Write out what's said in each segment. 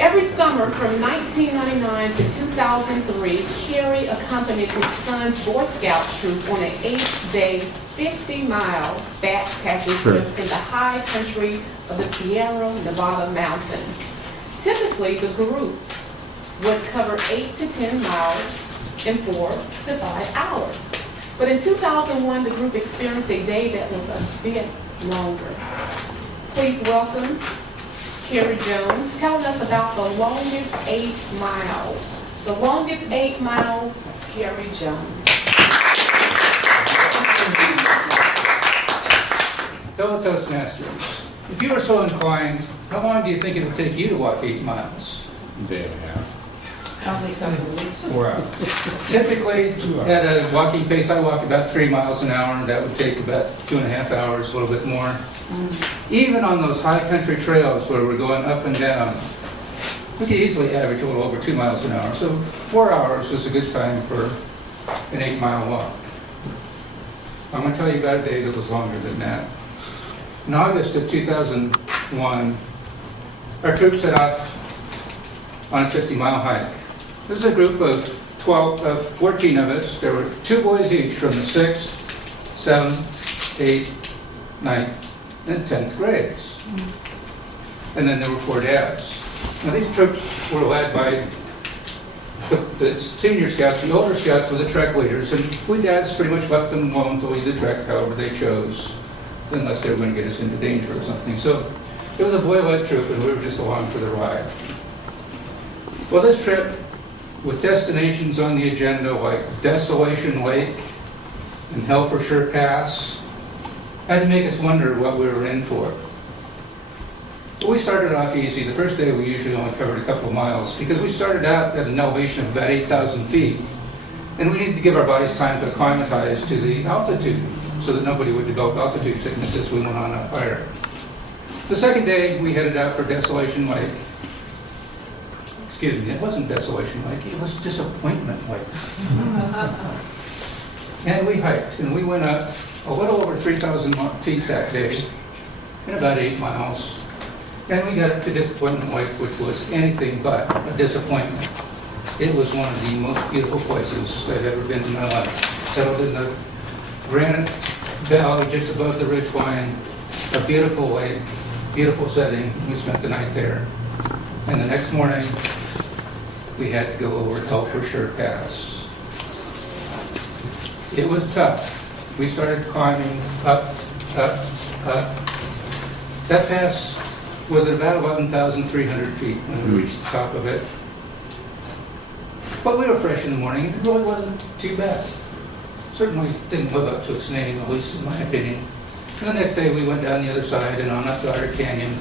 Every summer from 1999 to 2003, Kerry accompanied his son's Boy Scout troop on an 8-day, 50-mile backpacking trip in the high country of the Sierra Nevada mountains. Typically, the group would cover 8 to 10 miles in 4 to 5 hours. But in 2001, the group experienced a day that was a bit longer. Please welcome Kerry Jones, telling us about the longest 8 miles. The longest 8 miles, Kerry Jones. Fellow Toastmasters, if you are so inclined, how long do you think it would take you to walk 8 miles? A day and a half. Probably a couple of weeks. 4 hours. Typically, at a walking pace, I walk about 3 miles an hour, and that would take about 2.5 hours, a little bit more. Even on those high country trails where we're going up and down, we could easily average a little over 2 miles an hour. So 4 hours is a good time for an 8-mile walk. I'm going to tell you about a day that was longer than that. In August of 2001, our troops set off on a 50-mile hike. This is a group of 14 of us. There were 2 boys each from the 6th, 7th, 8th, 9th, and 10th grades. And then there were 4 dads. Now these troops were led by the senior scouts. The older scouts were the trek leaders, and we dads pretty much left them alone to lead the trek however they chose, unless they were going to get us into danger or something. So it was a boy-led troop, and we were just along for the ride. Well, this trip, with destinations on the agenda like Desolation Lake and Hell-for-Sure Pass, had to make us wonder what we were in for. Well, we started off easy. The first day we usually only covered a couple of miles because we started out at an elevation of about 8,000 feet. And we needed to give our bodies time to acclimatize to the altitude so that nobody would develop altitude sickness as we went on up higher. The second day we headed out for Desolation Lake. Excuse me, it wasn't Desolation Lake, it was Disappointment Lake. And we hiked, and we went up a little over 3,000 feet that day, in about 8 miles. And we got up to Disappointment Lake, which was anything but a disappointment. It was one of the most beautiful places I've ever been in my life. Settled in the granite valley just above the ridgeline, a beautiful lake, beautiful setting. We spent the night there. And the next morning, we had to go over Hell-for-Sure Pass. It was tough. We started climbing up, up, up. That pass was at about 11,300 feet when we reached the top of it. But we were fresh in the morning, and it really wasn't too bad. Certainly didn't live up to its name, at least in my opinion. And the next day we went down the other side and on up Goddard Canyon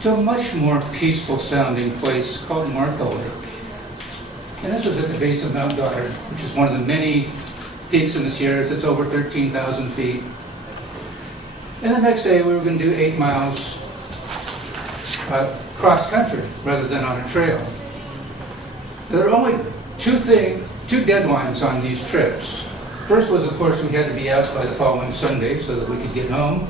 to a much more peaceful sounding place called Martha Lake. And this was at the base of Mount Goddard, which is one of the many peaks in the Sierras that's over 13,000 feet. And the next day we were going to do 8 miles cross country rather than on a trail. There were only two deadlines on these trips. First was, of course, we had to be out by the following Sunday so that we could get home.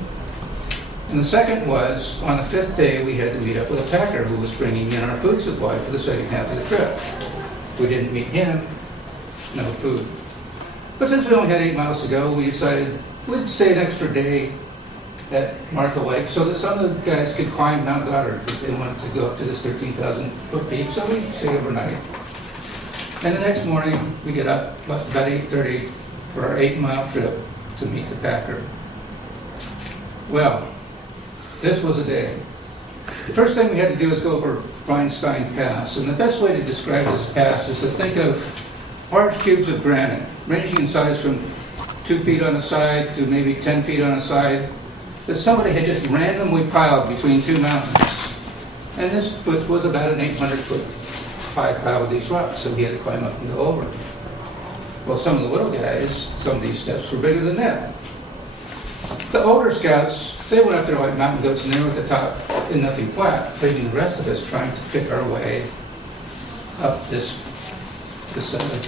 And the second was, on the 5th day, we had to meet up with a packer who was bringing in our food supply for the second half of the trip. If we didn't meet him, no food. But since we only had 8 miles to go, we decided we'd stay an extra day at Martha Lake so that some of the guys could climb Mount Goddard because they wanted to go up to this 13,000 foot peak, so we stayed overnight. And the next morning, we get up about 8:30 for our 8-mile trip to meet the packer. Well, this was a day. The first thing we had to do was go over Rhinestein Pass, and the best way to describe this pass is to think of large cubes of granite, ranging in size from 2 feet on a side to maybe 10 feet on a side, that somebody had just randomly piled between 2 mountains. And this foot was about an 800-foot high pile of these rocks, so we had to climb up and go over. Well, some of the little guys, some of these steps were bigger than that. The older scouts, they went up there like mountain goats, and they were at the top in nothing flat, leaving the rest of us trying to pick our way up this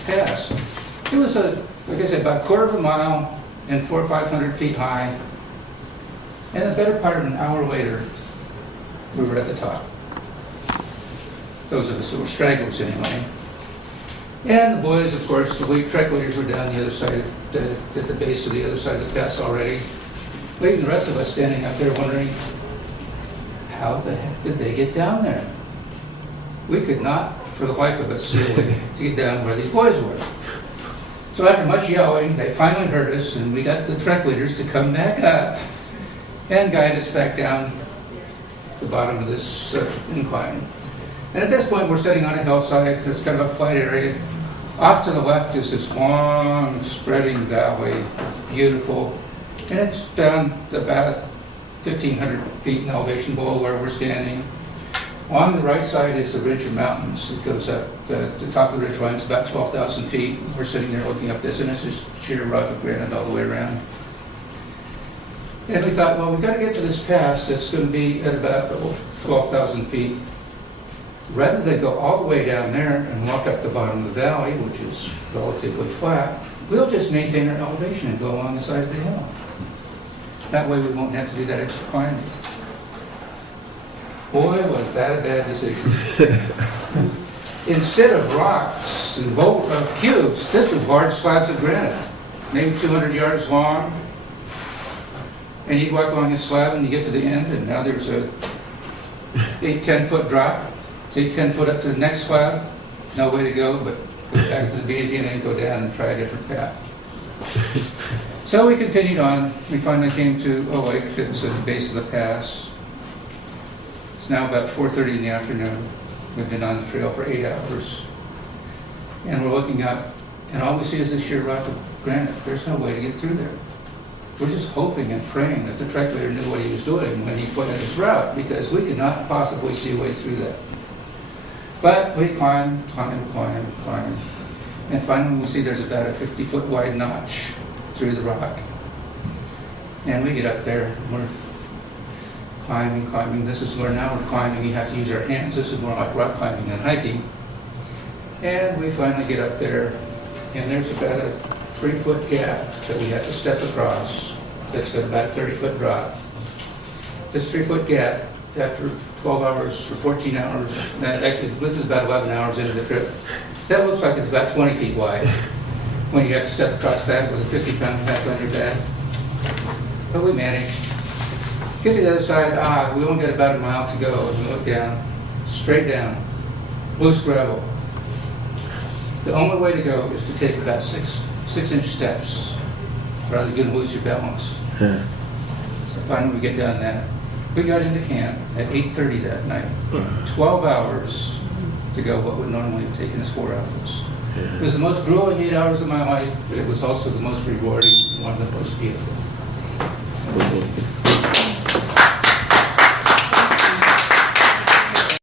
pass. It was, like I said, about a quarter of a mile and 400 or 500 feet high. And a better part of an hour later, we were at the top. those of us who were stragglers anyway. And the boys, of course, the lead track leaders were down the other side, at the base of the other side of the pass already, leaving the rest of us standing up there wondering, how the heck did they get down there? We could not, for the life of us, see a way to get down where these boys were. So after much yelling, they finally heard us, and we got the trek leaders to come back up and guide us back down the bottom of this incline. And at this point, we're sitting on a hillside. It's kind of a flat area. Off to the left is this long, spreading valley, beautiful. And it's down about 1,500 feet in elevation below where we're standing. On the right side is the ridge of mountains. It goes up, the top of the ridge line is about 12,000 feet. We're sitting there looking up this, and it's just sheer rock of granite all the way around. And we thought, well, we've got to get to this pass that's going to be at about 12,000 feet. Rather than go all the way down there and walk up the bottom of the valley, which is relatively flat, we'll just maintain our elevation and go along the side of the hill. That way we won't have to do that extra climbing. Boy, was that a bad decision. Instead of rocks and cubes, this was large slabs of granite, maybe 200 yards long. And you walk along this slab and you get to the end, and now there's a 8-10 foot drop. Take 10 foot up to the next slab, no way to go, but go back to the beginning and go down and try a different path. So we continued on. We finally came to a lake that was at the base of the pass. It's now about 4:30 in the afternoon. We've been on the trail for 8 hours. And we're looking up, and all we see is this sheer rock of granite. There's no way to get through there. We're just hoping and praying that the trek leader knew what he was doing when he put in his route, because we could not possibly see a way through that. But we climb. And finally we see there's about a 50-foot wide notch through the rock. And we get up there, and we're climbing. This is where now we're climbing, you have to use your hands. This is more like rock climbing than hiking. And we finally get up there, and there's about a 3-foot gap that we have to step across. That's got about a 30-foot drop. This 3-foot gap, after 12 hours or 14 hours, actually this is about 11 hours into the trip, that looks like it's about 20 feet wide when you have to step across that with a 50-pound pack on your back. But we managed. Get to the other side, we only got about a mile to go, and we look down, straight down, loose gravel. The only way to go is to take about 6-inch steps, or you're going to lose your balance. So finally we get down that. We got into camp at 8:30 that night. 12 hours to go what would normally have taken us 4 hours. It was the most grueling 8 hours of my life, but it was also the most rewarding, one of the most beautiful.